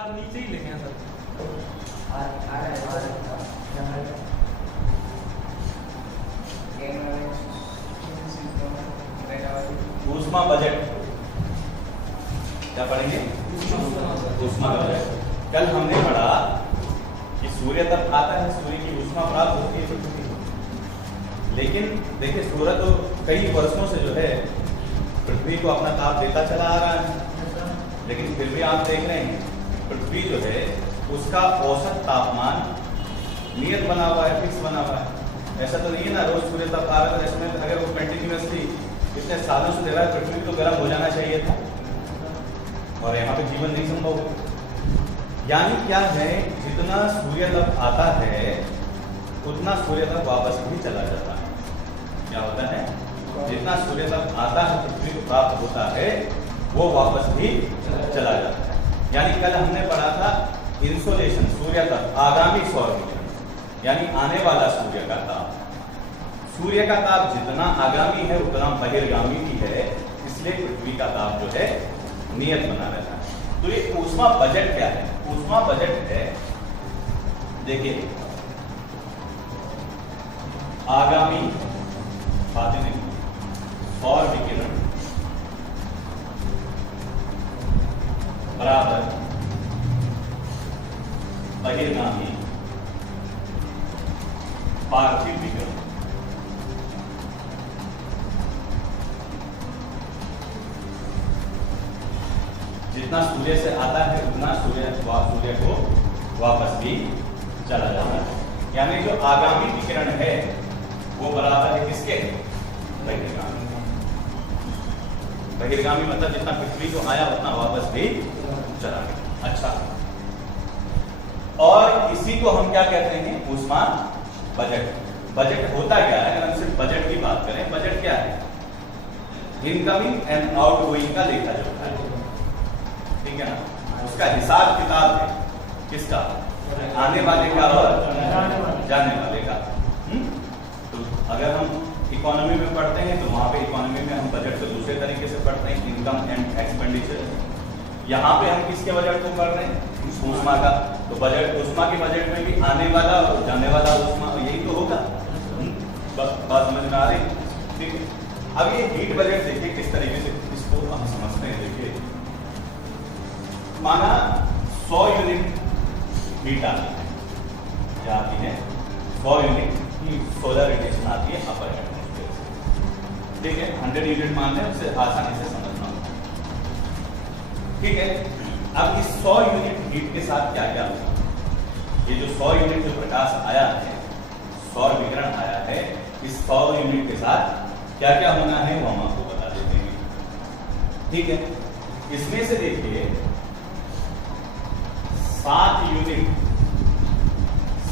आप नीचे ही लिखें सर। ऊष्मा बजट क्या पढ़ेंगे? ऊष्मा बजट। कल हमने पढ़ा कि सूर्य तब आता है, सूर्य की ऊष्मा प्राप्त होती है पृथ्वी को। लेकिन देखिए सूर्य तो कई वर्षों से जो है पृथ्वी को अपना ताप देता चला आ रहा है, लेकिन फिर भी आप देख रहे हैं पृथ्वी जो है उसका औसत तापमान नियत बना हुआ है, फिक्स बना हुआ है। ऐसा तो नहीं है ना रोज सूर्य तप आ रहा है, इसमें अगर वो कंटिन्यूअसली इतने सालों से दे रहा है, पृथ्वी तो गर्म हो जाना चाहिए था और यहाँ पे जीवन नहीं संभव हो। यानी क्या है, जितना सूर्य तप आता है उतना सूर्य तप वापस भी चला जाता है। क्या होता है? जितना सूर्य तप आता है पृथ्वी को प्राप्त होता है वो वापस भी चला जाता है। यानी कल हमने पढ़ा था इंसोलेशन, सूर्य तप, आगामी सौर विकिरण, यानी आने वाला सूर्य का ताप। सूर्य का ताप जितना आगामी है उतना बहिर्गामी भी है, इसलिए पृथ्वी का ताप जो है नियत बना रहता है। तो ये ऊष्मा बजट क्या है? ऊष्मा बजट है, देखिए आगामी सौर विकिरण बराबर बहिर्गामी पार्थिव विकिरण। जितना सूर्य से आता है उतना सूर्य को वापस भी चला जाता है। यानी जो आगामी विकिरण है वो बराबर है किसके? बहिर्गामी। बहिर्गामी मतलब जितना पृथ्वी को आया उतना वापस भी चला गया। अच्छा, और इसी को हम क्या कहते हैं? ऊष्मा बजट। बजट होता क्या है? अगर हम सिर्फ बजट की बात करें, बजट क्या है? इनकमिंग एंड आउटगोइंग का लेखा जोखा है, ठीक है ना? उसका हिसाब किताब है किसका? आने वाले का और जाने वाले का। तो अगर हम इकोनॉमी में पढ़ते हैं तो वहां पे इकोनॉमी में हम बजट को दूसरे तरीके से पढ़ते हैं, इनकम एंड एक्सपेंडिचर। यहाँ पे हम किसके बजट को पढ़ रहे हैं? ऊष्मा का। तो बजट, ऊष्मा के बजट में भी आने वाला और जाने वाला ऊष्मा, यही तो होगा। बात समझ में आ रही? ठीक है। अब ये हीट बजट देखिए किस तरीके से इसको हम समझते हैं। देखिए माना 100 यूनिट हीट आती है, क्या आती है? 100 यूनिट की सोलर रेडिएशन आती है अपर एटमॉस्फेयर से, ठीक है। 100 यूनिट मान लें, उससे आसानी से समझना होगा, ठीक है। अब इस 100 यूनिट हीट के साथ क्या क्या होगा? ये जो 100 यूनिट जो प्रकाश आया है, सौर विकिरण आया है, इस 100 यूनिट के साथ क्या क्या होना है वो हम आपको बता देते हैं, ठीक है। इसमें से देखिए 7 यूनिट,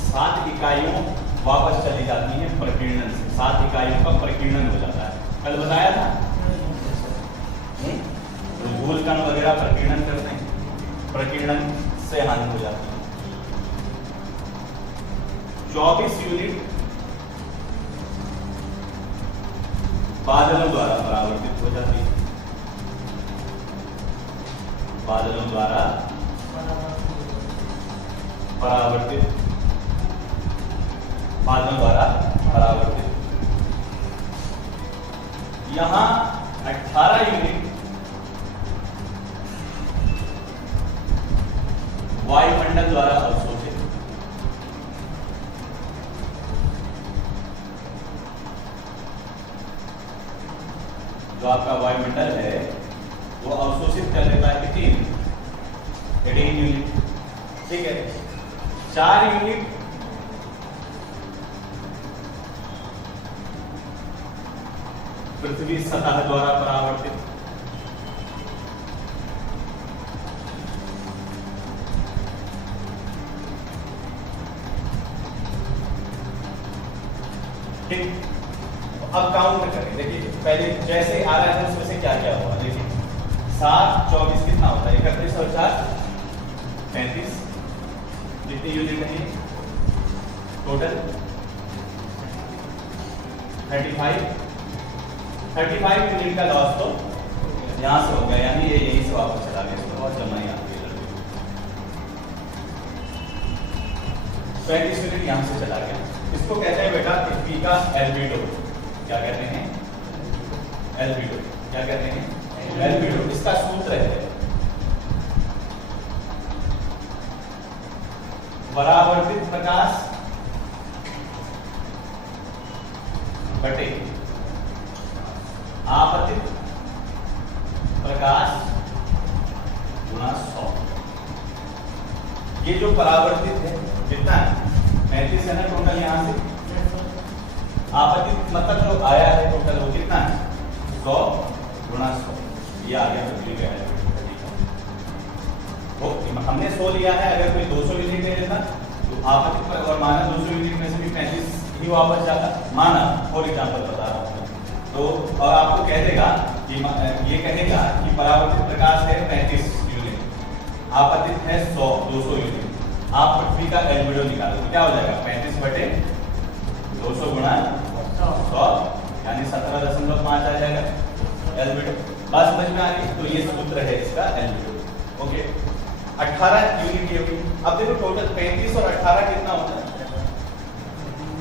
7 इकाइयों वापस चली जाती हैं प्रकीर्णन से। 7 इकाइयों का प्रकीर्णन हो जाता है, कल बताया था। धूल कण वगैरह प्रकीर्णन करते हैं, प्रकीर्णन से हानि हो जाती है। 24 यूनिट बादलों द्वारा परावर्तित हो जाती है, बादलों द्वारा परावर्तित, बादलों द्वारा परावर्तित। यहां 18 यूनिट वायुमंडल द्वारा अवशोषित, जो आपका वायुमंडल है वो अवशोषित कर लेता है कितनी? 18 यूनिट, ठीक है। 4 यूनिट पृथ्वी सतह द्वारा परावर्तित, ठीक। अब काउंट करें, देखिए पहले जैसे आ रहा है उसमें से क्या क्या हुआ। देखिए 7 24 कितना होता है? 31 और 4 35, कितनी यूनिट है टोटल? 35 यूनिट का लॉस तो यहाँ से हो गया, यानी ये यहीं से वापस चला गया, इसमें बहुत जमा ही आती है। 35 यूनिट यहाँ से चला गया। इसको कहते हैं बेटा पृथ्वी का एल्बिडो। क्या कहते हैं? एल्बिडो। क्या कहते हैं? एल्बिडो। इसका सूत्र है परावर्तित प्रकाश बटे आपतित प्रकाश गुणा 100। ये जो परावर्तित है कितना है? 35 है ना टोटल यहाँ से। आपतित मतलब जो आया है टोटल वो कितना है? 100 गुणा 100। ये आ गया पृथ्वी का है। हमने 100 लिया है, अगर कोई 200 यूनिट ले लेता तो आपतित पर और माना 200 यूनिट में से भी 35 ही वापस जाता, माना फॉर एग्जांपल बता रहा हूँ। तो और आपको कह देगा कि ये कहेगा कि परावर्तित प्रकाश है 35 यूनिट, आपतित है 200 यूनिट। आप पृथ्वी का एल्बिडो निकालो तो क्या हो जाएगा? 35 बटे 200 गुणा 100 यानी 17.5 आ जाएगा एल्बिडो। बात समझ में आ रही? तो ये सूत्र है इसका एल्बिडो। ओके, 18 यूनिट ये हुई। अब देखो टोटल 35 और 18 कितना होता है?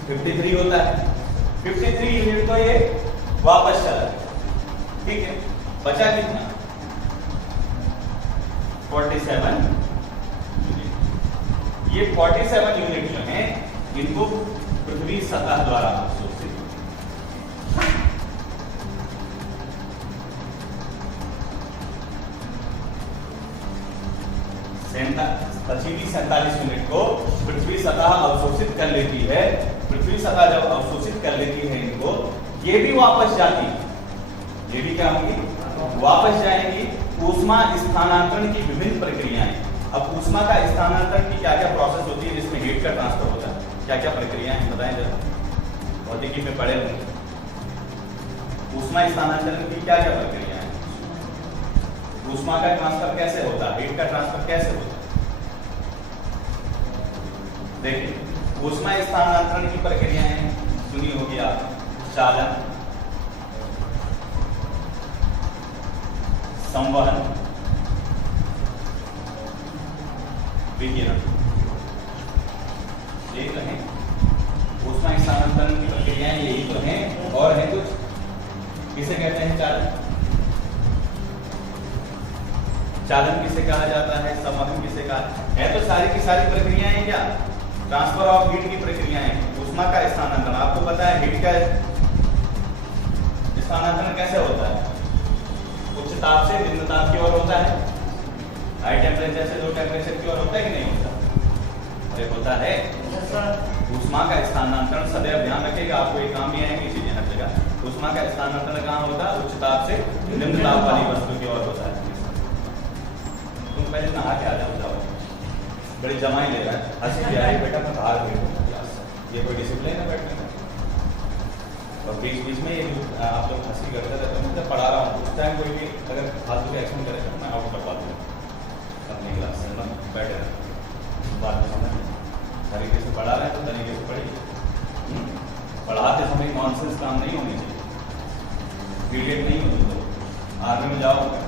53 होता है। 53 यूनिट तो ये वापस चला, ठीक है। बचा कितना? 47 यूनिट। ये 47 यूनिट जो है इनको पृथ्वी सतह द्वारा अवशोषित 47 यूनिट को पृथ्वी सतह अवशोषित कर लेती है। पृथ्वी सतह जब अवशोषित कर लेती है इनको, ये भी वापस जाती, ये भी क्या होंगी? वापस जाएंगी। ऊष्मा स्थानांतरण की विभिन्न प्रक्रियाएं। अब ऊष्मा का स्थानांतरण की क्या क्या प्रोसेस होती है जिसमें हीट का ट्रांसफर होता है? क्या क्या प्रक्रियाएं हैं बताएं जरा, भौतिकी में पढ़े होंगे। ऊष्मा स्थानांतरण की क्या क्या प्रक्रियाएं हैं? ऊष्मा का ट्रांसफर कैसे होता है? हीट का ट्रांसफर कैसे होता है? देखिए, ऊष्मा स्थानांतरण की प्रक्रियाएं सुनी होगी आप। चालन, संवहन, विकिरण, यही तो है ऊष्मा स्थानांतरण की प्रक्रियाएं, यही तो हैं। और है कुछ? किसे कहते हैं चालन? चालन किसे कहा जाता है? संवहन किसे कहा है? तो सारी की सारी प्रक्रियाएं क्या? ट्रांसफर ऑफ हीट की प्रक्रियाएं। ऊष्मा का स्थानांतरण आपको पता है, हीट का स्थानांतरण कैसे होता है? उच्च ताप से निम्न ताप की ओर होता है, हाई टेम्परेचर से लो टेम्परेचर की ओर होता है कि नहीं होता? अरे होता है। ऊष्मा का स्थानांतरण सदैव ध्यान रखिएगा, आपको एक काम भी आएंगे चीजें हर जगह। ऊष्मा का स्थानांतरण कहाँ होता है? उच्च ताप से निम्न ताप वाली वस्तु की ओर होता है। तुम पहले नहा के आ जाओ, बड़ी जमाई ले रहा है, हंसी भी आ रही बेटा, मैं बाहर बैठूं, ये कोई डिसिप्लिन है बैठने में? और बीच बीच में ये आप लोग हंसी करते रहते हैं। मैं पढ़ा रहा हूँ, उस टाइम कोई भी अगर फालतू का एक्शन करे तो मैं आउट करवा दूँगा अपनी क्लास से। मैं बैठे रहता बात में समझ तरीके से पढ़ा रहे हैं तो तरीके से पढ़िए। पढ़ाते समय नॉनसेंस काम नहीं होनी चाहिए, पीरियड नहीं होती तो आर्मी में जाओगे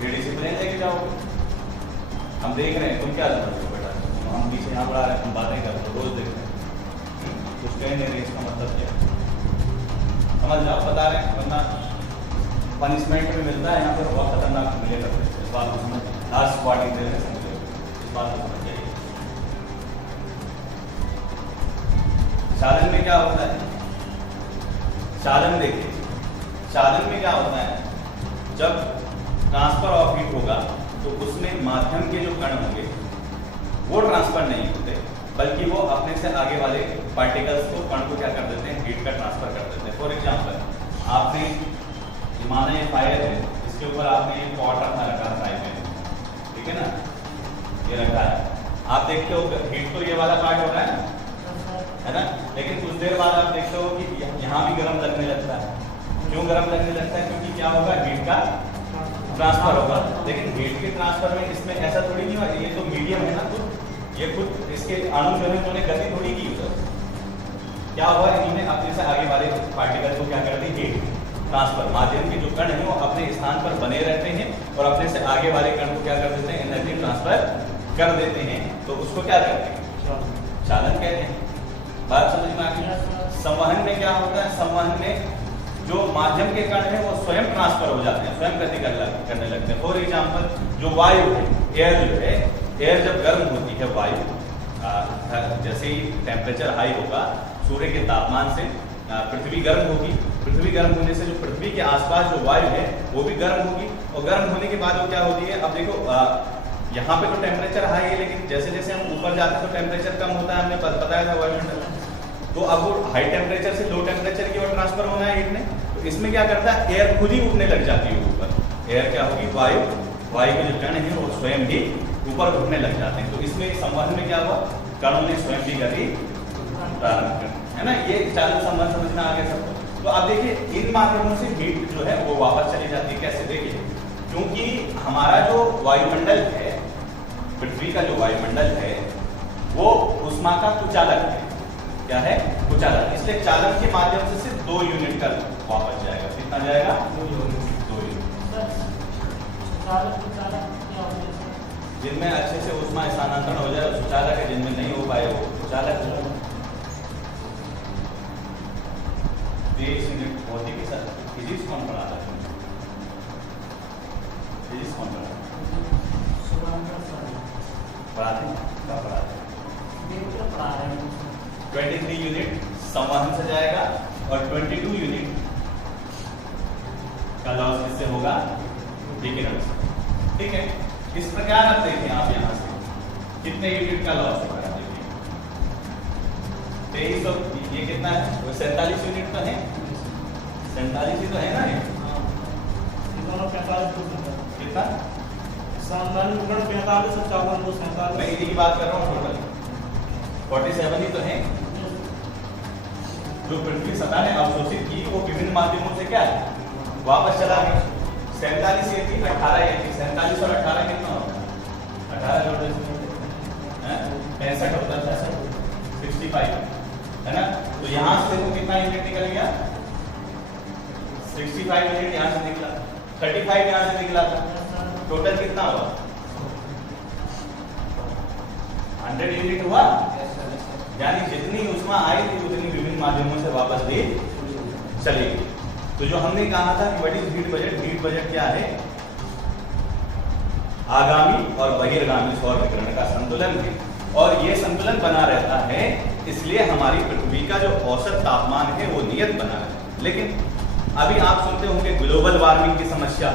डिसिप्लिन लेके जाओगे। हम देख रहे हैं, तुम क्या समझ हो बेटा? हम पीछे यहाँ पढ़ा रहे हैं, हम बातें कर रहे, रोज देख रहे हैं, कुछ कह नहीं रहे, इसका मतलब क्या? समझ जाओ, बता रहे हैं, वरना पनिशमेंट में मिलता है यहाँ पर बहुत खतरनाक मिलेगा। इस बात को समझ, लास्ट वार्निंग दे रहे हैं, समझ इस बात को समझ जाइए। चालन में क्या होता है? चालन देखिए, चालन में क्या होता है? जब ट्रांसफर ऑफ हीट होगा तो उसमें माध्यम के जो कण होंगे वो ट्रांसफर नहीं होते, बल्कि वो अपने से आगे वाले पार्टिकल्स को, कण को क्या कर देते हैं? हीट का ट्रांसफर कर देते हैं। फॉर एग्जांपल, आपने माना ये फायर है, इसके ऊपर आपने ये पॉट रखा फ्राई पैन, ठीक है ना, ये रखा है। आप देखते हो हीट तो ये वाला पार्ट हो रहा है ना, लेकिन कुछ देर बाद आप देखते हो कि यहाँ भी गर्म लगने लगता है। क्यों गर्म लगने लगता है? क्योंकि क्या होगा? हीट का ट्रांसफर होगा। लेकिन हीट के ट्रांसफर में इसमें ऐसा थोड़ी नहीं हुआ, ये तो मीडियम है ना, तो ये खुद इसके अणु जो है उन्होंने गति थोड़ी की उधर। क्या हुआ? इन्होंने अपने से आगे वाले पार्टिकल को क्या कर दी? Heat transfer. माध्यम के जो कण हैं वो अपने स्थान पर बने रहते हैं और अपने से आगे वाले कण को क्या कर देते हैं? एनर्जी ट्रांसफर कर देते हैं। तो उसको क्या कहते हैं? चालन कहते हैं। बात समझ में आ गई? संवहन में क्या होता है? संवहन में जो माध्यम के कण है वो स्वयं ट्रांसफर हो जाते हैं, स्वयं गति करने लगते हैं। फॉर एग्जाम्पल जो वायु है, एयर जो है, एयर जब गर्म होती है, वायु जैसे ही टेम्परेचर हाई होगा सूर्य के तापमान से पृथ्वी गर्म होगी। पृथ्वी गर्म होने से जो पृथ्वी के आसपास जो वायु है वो भी गर्म होगी, और गर्म होने के बाद वो क्या होती है? अब देखो यहाँ पे तो टेम्परेचर हाई है, लेकिन जैसे जैसे हम ऊपर जाते हैं तो टेम्परेचर कम होता है, हमने बताया था वायुमंडल। तो अब वो हाई टेम्परेचर से लो टेम्परेचर की ओर ट्रांसफर होना है हीट ने, तो इसमें क्या करता है? एयर खुद ही उठने लग जाती है ऊपर। एयर क्या होगी? वायु के जो कण है वो स्वयं ही ऊपर उठने लग जाते हैं। तो इसमें संवहन में क्या हुआ? कणों ने स्वयं भी गति प्रारंभ कर, है ना? ये चालन संवहन समझना आ गया सबको। तो अब देखिए इन माध्यमों से हीट जो है वो वापस चली जाती है। कैसे? देखिए, क्योंकि हमारा जो वायुमंडल है, पृथ्वी का जो वायुमंडल है वो उष्मा का कुचालक है। क्या है? कुचालक। इसलिए चालन के माध्यम से सिर्फ 2 यूनिट का वापस जाएगा। कितना जाएगा? 2 यूनिट। जिनमें अच्छे से उष्मा स्थानांतरण हो जाए वो सुचालक है, जिनमें नहीं हो पाए वो कुचालक है। 23 यूनिट भौतिकी सर फिजिक्स कौन पढ़ाता है? फिजिक्स कौन पढ़ाता है? पढ़ाते हैं? क्या पढ़ाते हैं? 23 यूनिट संवहन से जाएगा और 22 यूनिट का लॉस किससे होगा? विकिरण से। ठीक है, इस प्रकार आप देखें, आप यहां से कितने यूनिट का लॉस होगा? 23 तो ये कितना है? वो 47 यूनिट तो है, 47 ही तो है ना ये। कितना? मैं इसी की बात कर रहा हूँ। टोटल 47 ही तो है। जो पृथ्वी सतह ने अवशोषित की वो विभिन्न माध्यमों से क्या है? वापस चला गया। 47 ये थी, 18 ये थी। 47 और 18 कितना होता है? 18 जोड़ दो, 65 होता है, 65 है ना? तो यहाँ से देखो कितना यूनिट निकल गया? 65 यूनिट यहाँ से निकला, 35 यहाँ से निकला था। टोटल कितना हुआ? 100 यूनिट हुआ। यानी जितनी उष्मा आई थी उतनी विभिन्न माध्यमों से वापस भी चली गई। तो जो हमने कहा था कि what is heat budget? Heat budget क्या है? आगामी और बहिर्गामी सौर विकिरण का संतुलन है, और ये संतुलन बना रहता है। इसलिए हमारी पृथ्वी का जो औसत तापमान है वो नियत बना है। लेकिन अभी आप सुनते होंगे ग्लोबल वार्मिंग की समस्या,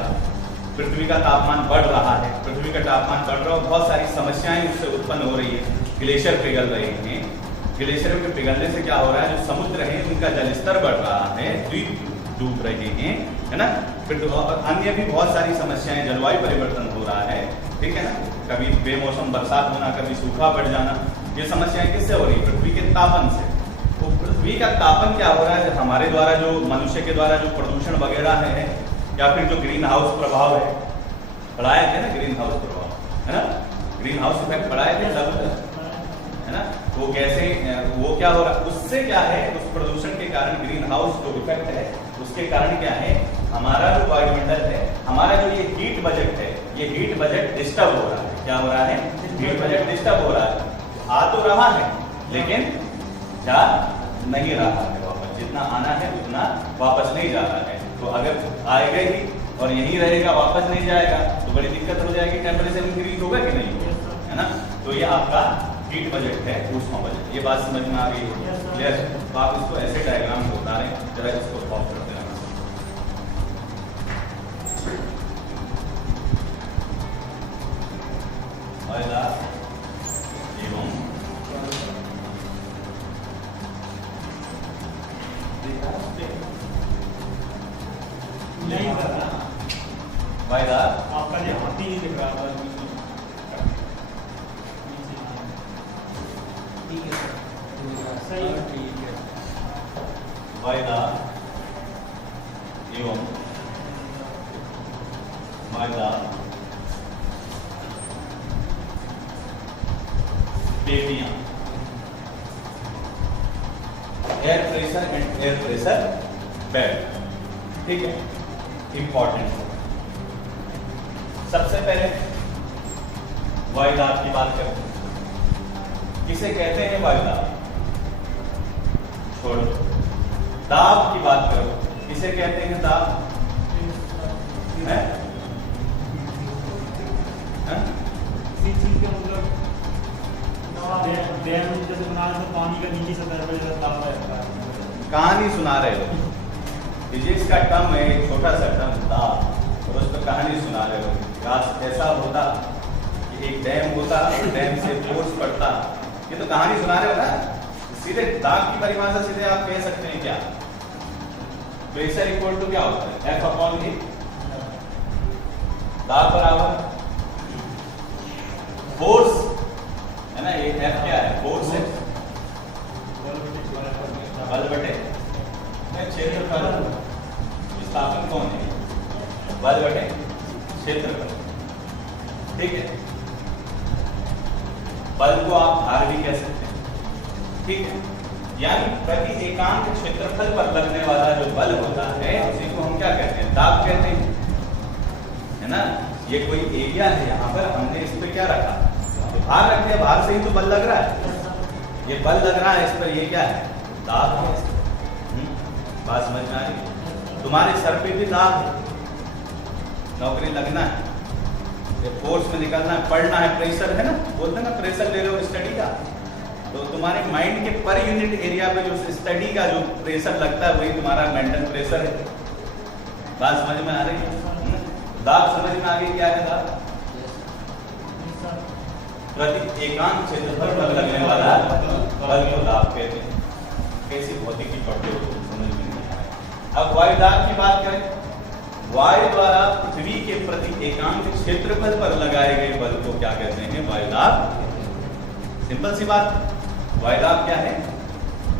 पृथ्वी का तापमान बढ़ रहा है, पृथ्वी का तापमान बढ़ रहा है, बहुत सारी समस्याएं उससे उत्पन्न हो रही है। ग्लेशियर पिघल रहे हैं, ग्लेशियर के पिघलने से क्या हो रहा है? जो समुद्र है उनका जलस्तर बढ़ रहा है, द्वीप डूब रहे हैं, है ना? फिर अन्य भी बहुत सारी समस्याएं, जलवायु परिवर्तन हो रहा है, ठीक है ना? कभी बेमौसम बरसात होना, कभी सूखा पड़ जाना। ये समस्याएं किससे हो रही? पृथ्वी के तापन से। तो पृथ्वी का तापन क्या हो रहा है? हमारे द्वारा जो मनुष्य के द्वारा जो प्रदूषण वगैरह है, या फिर जो ग्रीन हाउस प्रभाव है, पढ़ाए थे ना ग्रीन हाउस प्रभाव, है ना? ग्रीन हाउस इफेक्ट पढ़ाए थे सब, है ना? वो कैसे, वो क्या हो रहा है? उससे क्या है? उस प्रदूषण के कारण ग्रीन हाउस जो इफेक्ट है उसके कारण क्या है? हमारा जो वायुमंडल है, हमारा जो ये हीट बजट है, ये हीट बजट डिस्टर्ब हो रहा है। क्या हो रहा है? हीट बजट डिस्टर्ब हो रहा है। आ तो रहा है लेकिन जा नहीं रहा है वापस। जितना आना है उतना वापस नहीं जा रहा है। तो अगर आएगा ही और यहीं रहेगा, वापस नहीं जाएगा, तो बड़ी दिक्कत हो जाएगी। टेम्परेचर इंक्रीज होगा कि नहीं, है ना? तो ये आपका हीट बजट है, ऊष्मा बजट। ये बात समझ में आ गई? क्लियर? तो आप इसको ऐसे डायग्राम को उतारें, जरा इसको सॉल्व करते हैं। आपका जो हाथी नहीं दिख रहा था, ठीक है सही है, ठीक है। वायदा एवं वायदा पेटियां, air pressure and air pressure bed, ठीक है, इंपॉर्टेंट है। सबसे पहले वायुदाब की बात करते हैं। किसे कहते हैं वायुदाब? छोड़ो, दाब की बात करो, किसे कहते हैं दाब? है? किसी चीज के मतलब डैम जैसे बना रहे तो पानी का नीचे सतह पर जैसा दाब रहता है। कहानी सुना रहे हो, फिजिक्स का टर्म है, एक छोटा सा टर्म दाब, और उस पर कहानी सुना रहे हो। काश ऐसा होता कि एक डैम होता और डैम से फोर्स पड़ता। ये तो कहानी सुना रहे हो ना। सीधे दाब की परिभाषा सीधे आप कह सकते हैं क्या? प्रेशर इक्वल टू क्या होता है? F upon V। दाब बराबर फोर्स है ना, ये F क्या है? फोर्स है, बल बटे क्षेत्रफल। विस्थापन कौन है? बल बटे क्षेत्रफल। ठीक है, बल को आप भार भी कह सकते हैं। ठीक है, यानी प्रति एकांक क्षेत्रफल पर लगने वाला जो बल होता है उसी को हम क्या कहते हैं? दाब कहते हैं, है ना। ये कोई एरिया है, यहाँ पर हमने इस पे क्या रखा? भार रख दिया, भार से ही तो बल लग रहा है। ये बल लग रहा है इस पर, ये क्या है? दाब है। बात समझ में आ रही? तुम्हारे सर पे भी दाब है, नौकरी लगना है, फोर्स में निकलना है, पढ़ना है, प्रेशर है ना, बोलते हैं ना प्रेशर ले लो स्टडी का। तो तुम्हारे माइंड के पर यूनिट एरिया पे जो स्टडी का जो प्रेशर लगता है वही तुम्हारा मेंटल प्रेशर है। बात समझ में आ रही है? दाब समझ में आ गई क्या है? दाब प्रति एकांक क्षेत्रफल पर लगने वाला बल को दाब कहते हैं। कैसी भौतिकी पढ़ते हो समझ में नहीं आया। अब वायुदाब की बात करें, वायु द्वारा पृथ्वी के प्रति एकांक क्षेत्रफल पर लगाए गए बल को क्या कहते हैं? वायुदाब। सिंपल सी बात, वायुदाब क्या है?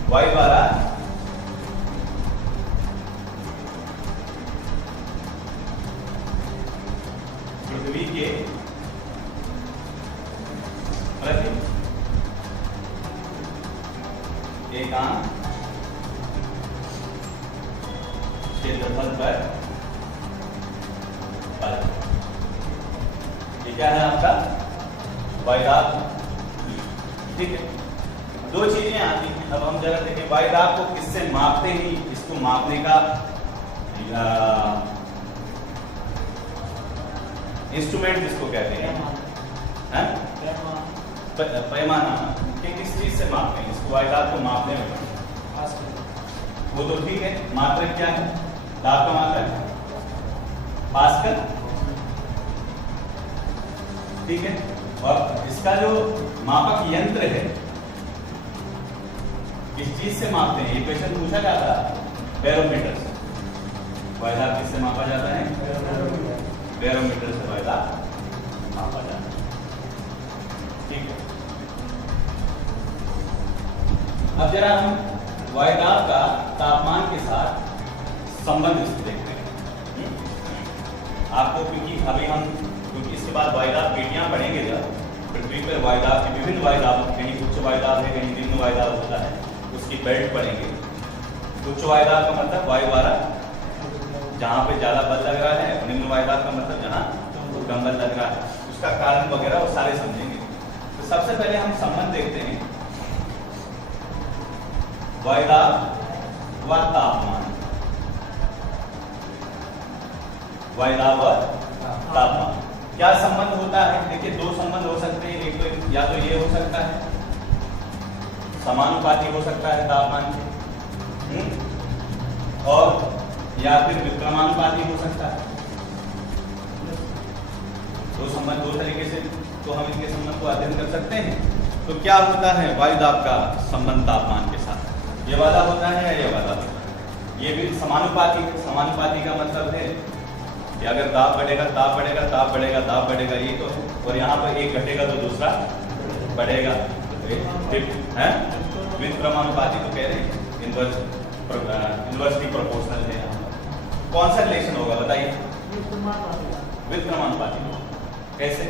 वायु द्वारा पृथ्वी के प्रति एकांक क्षेत्रफल पर बल। ये क्या है आपका? वायुदाब। ठीक है, दो चीजें आती हैं। अब हम जरा देखें वायुदाब को किससे मापते हैं। इसको मापने का इंस्ट्रूमेंट जिसको कहते हैं, पैमाना, कि किस चीज से मापते हैं इसको? वायुदाब को मापने में वो तो ठीक है, मात्रक क्या है? दाब का मात्रक पास्कल। ठीक है, और इसका जो मापक यंत्र है किस चीज से मापते हैं? ये क्वेश्चन पूछा जाता है बैरोमीटर से। वायुदाब किससे मापा जाता है? बैरोमीटर से वायुदाब मापा जाता है। ठीक है, अब जरा हम वायुदाब का तापमान के साथ संबंध देखते हैं। आपको क्योंकि इसके बाद वायुदाब पेटियां पढ़ेंगे जब पृथ्वी पर वायुदाब के विभिन्न वायुदाब, कहीं उच्च वायुदाब है, कहीं निम्न वायुदाब होता है, उसकी बेल्ट पढ़ेंगे। उच्च वायुदाब का मतलब वायु द्वारा जहाँ पे ज्यादा बल लग रहा है, निम्न वायुदाब का मतलब जहाँ कम बल लग रहा है, उसका कारण वगैरह वो सारे समझेंगे। तो सबसे पहले हम संबंध देखते हैं वायुदाब व तापमान। वायुदाब व तापमान क्या संबंध होता है? देखिए, दो संबंध हो सकते हैं। एक तो या तो ये हो सकता है समानुपाती हो सकता है तापमान के, और या फिर विक्रमानुपाती हो सकता है। दो संबंध दो तरीके से तो हम इनके संबंध को अध्ययन कर सकते हैं। तो क्या होता है वायुदाब का संबंध तापमान के साथ? ये वाला होता है या ये वाला होता है? ये भी समानुपाती। समानुपाती का मतलब है कि अगर दाब बढ़ेगा, ताप बढ़ेगा, ताप बढ़ेगा, ताप बढ़ेगा, ये तो है। और यहाँ पर एक घटेगा तो दूसरा बढ़ेगा, है विक्रमानुपाती तो कह रहे हैं, इनवर्सली प्रोपोर्शनल है। कौन सा रिलेशन होगा बताइए? विक्रमानुपाती। कैसे?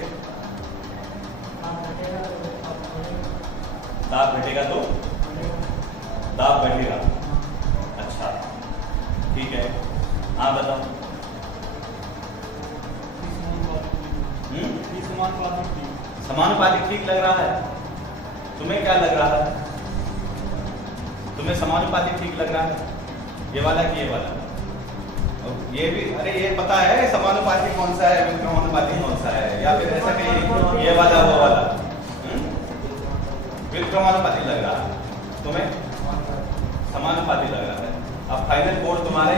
दाब घटेगा तो दाब बढ़ेगा। अच्छा, ठीक है, हाँ बताओ। समानुपाती ठीक लग रहा है? तुम्हें क्या लग रहा है? तुम्हें समानुपाती ठीक लग रहा है? ये वाला कि ये वाला? और ये भी, अरे ये पता है समानुपाती कौन सा है, व्युत्क्रमानुपाती कौन सा है, या फिर ऐसा कहीं ये वाला वो वाला? व्युत्क्रमानुपाती लग रहा है तुम्हें? समानुपाती लग रहा है। अब फाइनल कोड तुम्हारे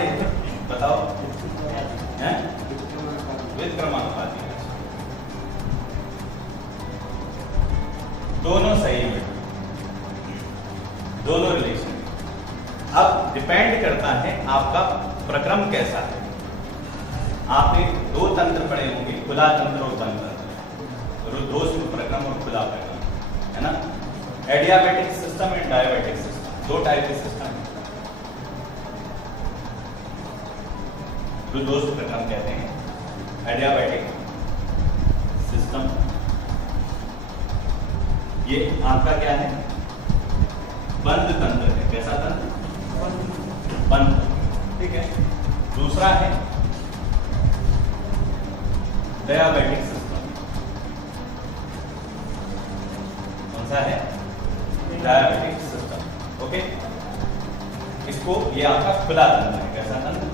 बताओ हैं? व्युत्क्रमानुपाती। दोनों सही है, दोनों रिलेशन। अब डिपेंड करता है आपका प्रक्रम कैसा है। आपने दो तंत्र पढ़े होंगे, खुला तंत्र और बंद तंत्र, रुद्धोष्म प्रक्रम और खुला प्रक्रम, है ना? एडियाबैटिक सिस्टम एंड डायबैटिक सिस्टम, दो टाइप के सिस्टम है। रुद्धोष्म प्रक्रम कहते हैं, एडियाबैटिक सिस्टम। ये आपका क्या है? बंद तंत्र है। कैसा तंत्र? बंद, ठीक है। दूसरा है डायबैटिक सिस्टम। कौन सा है? डायबैटिक सिस्टम, ओके। इसको, ये आपका खुला तंत्र है। कैसा तंत्र?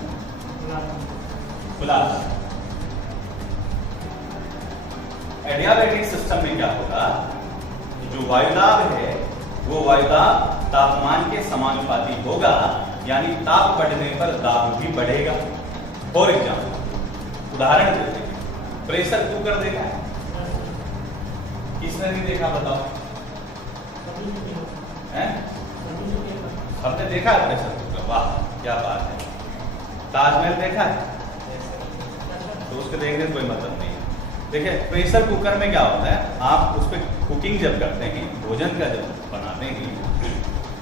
खुला तंत्र। एडियाबैटिक सिस्टम में क्या होगा? जो वायुदाब है वो वायुदाब तापमान के समानुपाती होगा, यानी ताप बढ़ने पर दाब भी बढ़ेगा। फॉर एग्जाम्पल, उदाहरण देते हैं, प्रेशर कुकर देखा है? किसने नहीं देखा बताओ? हैं? सबने देखा है प्रेशर कुकर? वाह क्या बात है। ताजमहल देखा है? तो उसके देखने से कोई मतलब नहीं है। देखिए प्रेशर कुकर में क्या होता है, आप उस पर कुकिंग जब करते हैं, भोजन का जब बनाते हैं,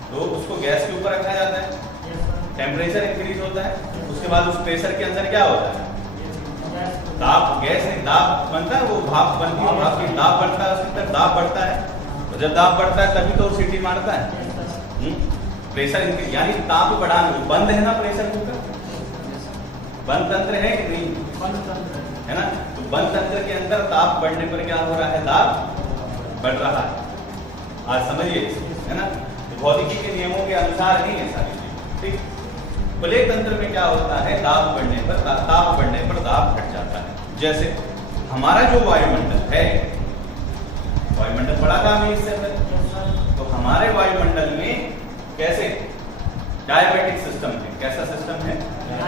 तो उसको गैस के ऊपर रखा जाता है, टेम्परेचर इंक्रीज होता है, उसके बाद उस प्रेशर के अंदर क्या होता है? दाब, गैस नहीं दाब बनता है, वो भाप बनती है, भाप की दाब बनता है, उसके अंदर दाब बढ़ता है, और जब दाब बढ़ता है तभी तो सीटी मारता है। प्रेशर इंक्रीज, यानी ताप बढ़ाना। बंद है ना प्रेशर कुकर? बंद तंत्र है कि नहीं? है ना? तो बंद तंत्र के अंदर ताप बढ़ने पर क्या हो रहा है? दाब बढ़ रहा है। आज समझिए, है ना? तो भौतिकी के नियमों के अनुसार नहीं है सारी चीजें, ठीक। खुले तंत्र में क्या होता है? ताप बढ़ने पर दाब घट जाता है। जैसे हमारा जो वायुमंडल है, वायुमंडल पढ़ा था हमें इससे पहले, तो हमारे वायुमंडल में कैसे डायबैटिक सिस्टम है। कैसा सिस्टम है?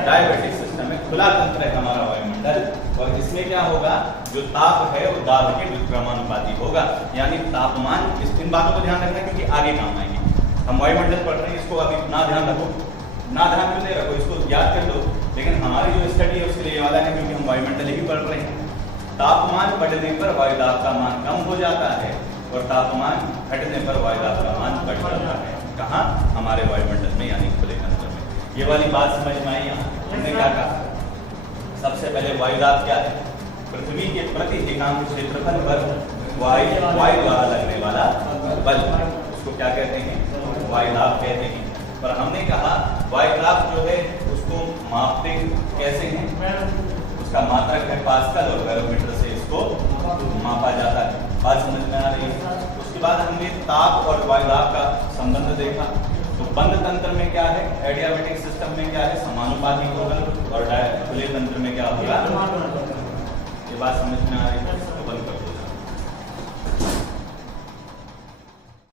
डायबैटिक सिस्टम है, खुला तंत्र है हमारा वायुमंडल। और इसमें क्या होगा? जो ताप है वो दाब के व्युत्क्रमानुपाती होगा, यानी तापमान, इन बातों को ध्यान रखना क्योंकि आगे काम आएंगे। हम वायुमंडल पढ़ रहे हैं, इसको अभी ना ध्यान रखो, ना ध्यान क्यों नहीं रखो, इसको याद कर लो। लेकिन हमारी जो स्टडी है उसके लिए वाला है, क्योंकि हम वायुमंडल ही पढ़ रहे हैं। तापमान बढ़ने पर वायुदाब का मान कम हो जाता है और तापमान घटने पर वायुदाब का मान बढ़ जाता है। कहाँ? हमारे वायुमंडल में, यानी खुले तंत्र में। ये वाली बात समझ में आई? हमने क्या कहा? सबसे पहले वायुदाब क्या है? पृथ्वी के प्रति एकांक क्षेत्रफल पर वायु द्वारा लगने वाला बल, उसको क्या कहते हैं? वायुदाब कहते हैं। पर हमने कहा वायुदाब जो है उसको मापते कैसे हैं? उसका मात्रक है पास्कल और बैरोमीटर से इसको मापा जाता है। बात समझ में आ रही है? उसके बाद हमने ताप और वायुदाब का संबंध देखा। तो बंद तंत्र में क्या है? एडियाबैटिक सिस्टम में क्या है? समानुपाती होगा, और खुले तंत्र में क्या होगा? ये बात समझ में आ रही है?